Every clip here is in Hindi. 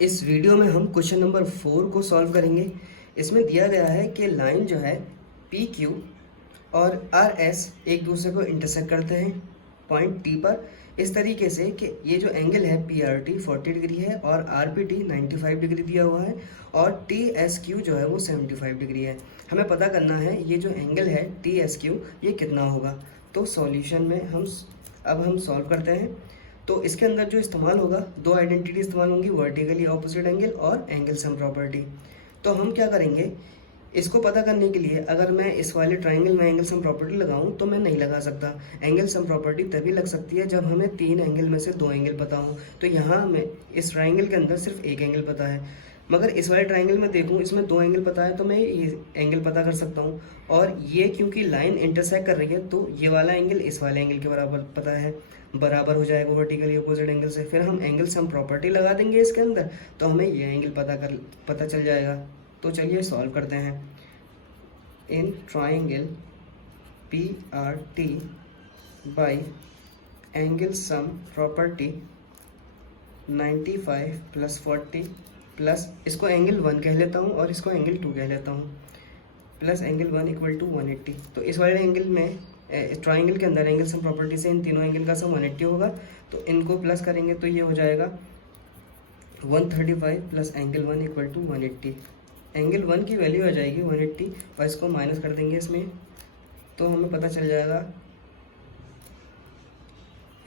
इस वीडियो में हम क्वेश्चन नंबर 4 को सॉल्व करेंगे। इसमें दिया गया है कि लाइन जो है पी क्यू और आर एस एक दूसरे को इंटरसेक्ट करते हैं पॉइंट टी पर, इस तरीके से कि ये जो एंगल है पी आर टी 40 डिग्री है और आर पी टी 95 डिग्री दिया हुआ है और टी एस क्यू जो है वो 75 डिग्री है। हमें पता करना है ये जो एंगल है टी एस क्यू ये कितना होगा। तो सॉल्यूशन में हम सॉल्व करते हैं। तो इसके अंदर जो इस्तेमाल होगा, दो आइडेंटिटी इस्तेमाल होंगी, वर्टिकली ऑपोजिट एंगल और एंगल सम प्रॉपर्टी। तो हम क्या करेंगे, इसको पता करने के लिए अगर मैं इस वाले ट्राइंगल में एंगल सम प्रॉपर्टी लगाऊं तो मैं नहीं लगा सकता। एंगल सम प्रॉपर्टी तभी लग सकती है जब हमें तीन एंगल में से दो एंगल पता हो। तो यहाँ में इस ट्राइंगल के अंदर सिर्फ एक एंगल पता है, मगर इस वाले ट्राइंगल में देखूं इसमें दो एंगल पता है तो मैं ये एंगल पता कर सकता हूँ। और ये क्योंकि लाइन इंटरसेक्ट कर रही है तो ये वाला एंगल इस वाले एंगल के बराबर पता है, बराबर हो जाएगा वर्टिकली अपोजिट एंगल से। फिर हम एंगल सम प्रॉपर्टी लगा देंगे इसके अंदर तो हमें ये एंगल पता चल जाएगा। तो चलिए सॉल्व करते हैं। In triangle P R T by angle sum property 95 plus 40 plus इसको एंगल 1 कह लेता हूँ और इसको एंगल 2 कह लेता हूँ, प्लस एंगल 1 इक्वल टू 180। तो इस वाले एंगल में ट्राइंगल के अंदर एंगल सम प्रॉपर्टी से इन तीनों एंगल का सम 180 होगा। तो इनको प्लस करेंगे तो ये हो जाएगा 135 plus angle 1 equal to 180। Angle 1 की वैल्यू आ जाएगी 180 और इसको माइनस कर देंगे इसमें, तो हमें पता चल जाएगा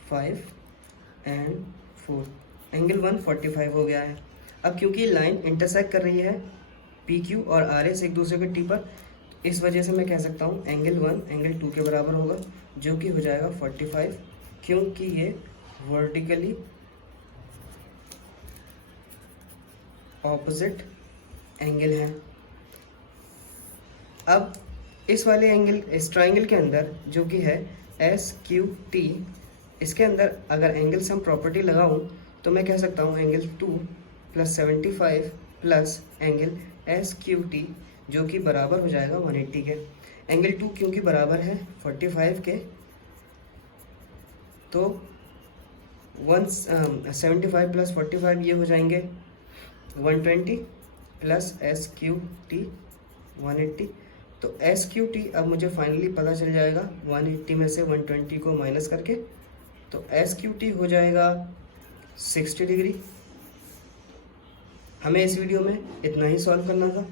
5 एंड 4। एंगल 1 45 हो गया है। अब क्योंकि लाइन इंटरसेक्ट कर रही है पी क्यू और आर एस एक दूसरे के टी पर, इस वजह से मैं कह सकता हूँ एंगल 1 एंगल 2 के बराबर होगा, जो कि हो जाएगा 45, क्योंकि ये वर्टिकली ऑपोजिट एंगल है। अब इस वाले एंगल, इस ट्राइंगल के अंदर जो कि है एस क्यू टी, इसके अंदर अगर एंगल सम प्रॉपर्टी लगाऊं तो मैं कह सकता हूँ angle 2 plus 75 plus angle S Q T, जो कि बराबर हो जाएगा 180 के। एंगल 2 क्योंकि बराबर है 45 के, तो 175 प्लस 45 ये हो जाएंगे 120 प्लस एस क्यू टी 180। तो एस क्यू टी अब मुझे फाइनली पता चल जाएगा 180 में से 120 को माइनस करके, तो एस क्यू टी हो जाएगा 60 डिग्री। हमें इस वीडियो में इतना ही सॉल्व करना था।